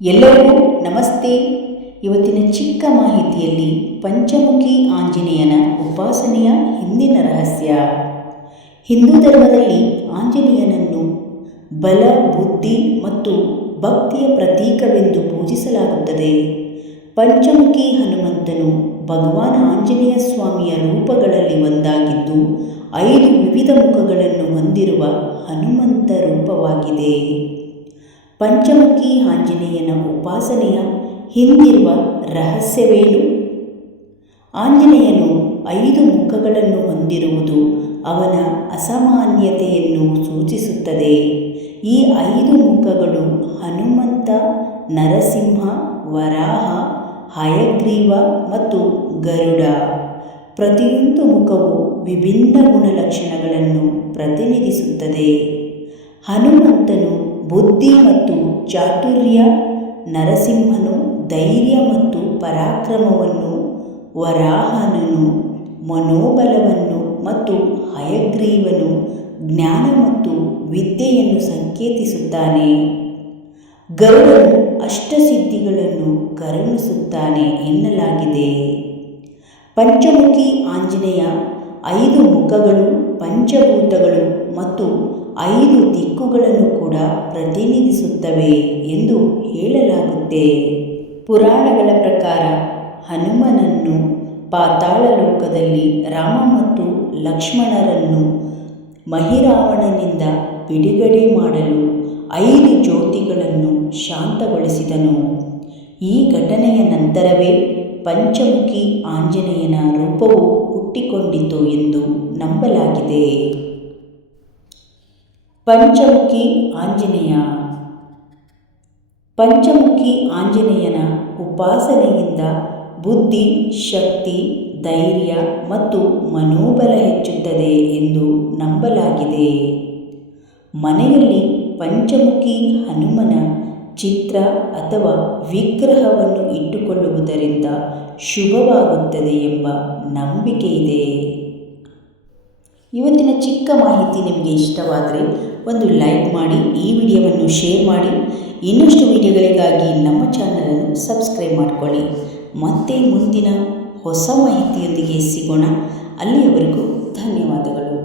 ಎಲ್ಲರಿಗೂ ನಮಸ್ತೆ. ಇವತ್ತಿನ ಚಿಕ್ಕ ಮಾಹಿತಿಯಲ್ಲಿ ಪಂಚಮುಖಿ ಆಂಜನೇಯನ ಉಪಾಸನೆಯ ಹಿಂದಿನ ರಹಸ್ಯ. ಹಿಂದೂ ಧರ್ಮದಲ್ಲಿ ಆಂಜನೇಯನನ್ನು ಬಲ, ಬುದ್ಧಿ ಮತ್ತು ಭಕ್ತಿಯ ಪ್ರತೀಕವೆಂದು ಪೂಜಿಸಲಾಗುತ್ತದೆ. ಪಂಚಮುಖಿ ಹನುಮಂತನು ಭಗವಾನ್ ಆಂಜನೇಯ ಸ್ವಾಮಿಯ ರೂಪಗಳಲ್ಲಿ ಒಂದಾಗಿದ್ದು, ಐದು ವಿವಿಧ ಮುಖಗಳನ್ನು ಹೊಂದಿರುವ ಹನುಮಂತ ರೂಪವಾಗಿದೆ. ಪಂಚಮುಖಿ ಆಂಜನೇಯನ ಉಪಾಸನೆಯ ಹಿಂದಿರುವ ರಹಸ್ಯವೇನು? ಆಂಜನೇಯನು ಐದು ಮುಖಗಳನ್ನು ಹೊಂದಿರುವುದು ಅವನ ಅಸಾಮಾನ್ಯತೆಯನ್ನು ಸೂಚಿಸುತ್ತದೆ. ಈ ಐದು ಮುಖಗಳು ಹನುಮಂತ, ನರಸಿಂಹ, ವರಾಹ, ಹಯಗ್ರೀವ ಮತ್ತು ಗರುಡ. ಪ್ರತಿಯೊಂದು ಮುಖವು ವಿಭಿನ್ನ ಗುಣಲಕ್ಷಣಗಳನ್ನು ಪ್ರತಿನಿಧಿಸುತ್ತದೆ. ಹನುಮಂತನು ಬುದ್ಧಿ ಮತ್ತು ಚಾತುರ್ಯ, ನರಸಿಂಹನು ಧೈರ್ಯ ಮತ್ತು ಪರಾಕ್ರಮವನ್ನು, ವರಾಹನನು ಮನೋಬಲವನ್ನು ಮತ್ತು ಹಯಗ್ರೀವನು ಜ್ಞಾನ ಮತ್ತು ವಿದ್ಯೆಯನ್ನು ಸಂಕೇತಿಸುತ್ತಾನೆ. ಗರುಡನು ಅಷ್ಟಸಿದ್ಧಿಗಳನ್ನು ಕರುಣಿಸುತ್ತಾನೆ ಎನ್ನಲಾಗಿದೆ. ಪಂಚಮುಖಿ ಆಂಜನೇಯ ಐದು ಮುಖಗಳು, ಪಂಚಭೂತಗಳು ಮತ್ತು ಐದು ದಿಕ್ಕುಗಳನ್ನು ಕೂಡ ಪ್ರತಿನಿಧಿಸುತ್ತವೆ ಎಂದು ಹೇಳಲಾಗುತ್ತೆ. ಪುರಾಣಗಳ ಪ್ರಕಾರ ಹನುಮನನ್ನು ಪಾತಾಳ ಲೋಕದಲ್ಲಿ ರಾಮ ಮತ್ತು ಲಕ್ಷ್ಮಣರನ್ನು ಮಹಿರಾವಣನಿಂದ ಬಿಡುಗಡೆ ಮಾಡಲು ಐದು ಜ್ಯೋತಿಗಳನ್ನು ಶಾಂತಗೊಳಿಸಿದನು. ಈ ಘಟನೆಯ ನಂತರವೇ ಪಂಚಮುಖಿ ಆಂಜನೇಯನ ರೂಪವು ಹುಟ್ಟಿಕೊಂಡಿತು ಎಂದು ನಂಬಲಾಗಿದೆ. ಪಂಚಮುಖಿ ಆಂಜನೇಯ. ಪಂಚಮುಖಿ ಆಂಜನೇಯನ ಉಪಾಸನೆಯಿಂದ ಬುದ್ಧಿ, ಶಕ್ತಿ, ಧೈರ್ಯ ಮತ್ತು ಮನೋಬಲ ಹೆಚ್ಚುತ್ತದೆ ಎಂದು ನಂಬಲಾಗಿದೆ. ಮನೆಯಲ್ಲಿ ಪಂಚಮುಖಿ ಹನುಮನ ಚಿತ್ರ ಅಥವಾ ವಿಗ್ರಹವನ್ನು ಇಟ್ಟುಕೊಳ್ಳುವುದರಿಂದ ಶುಭವಾಗುತ್ತದೆ ಎಂಬ ನಂಬಿಕೆ ಇದೆ. ಇವತ್ತಿನ ಚಿಕ್ಕ ಮಾಹಿತಿ ನಿಮಗೆ ಇಷ್ಟವಾದರೆ ಒಂದು ಲೈಕ್ ಮಾಡಿ, ಈ ವಿಡಿಯೋವನ್ನು ಶೇರ್ ಮಾಡಿ. ಇನ್ನಷ್ಟು ವಿಡಿಯೋಗಳಿಗಾಗಿ ನಮ್ಮ ಚಾನಲನ್ನು ಸಬ್ಸ್ಕ್ರೈಬ್ ಮಾಡಿಕೊಳ್ಳಿ. ಮತ್ತೆ ಮುಂದಿನ ಹೊಸ ಮಾಹಿತಿಯೊಂದಿಗೆ ಸಿಗೋಣ. ಅಲ್ಲಿಯವರೆಗೂ ಧನ್ಯವಾದಗಳು.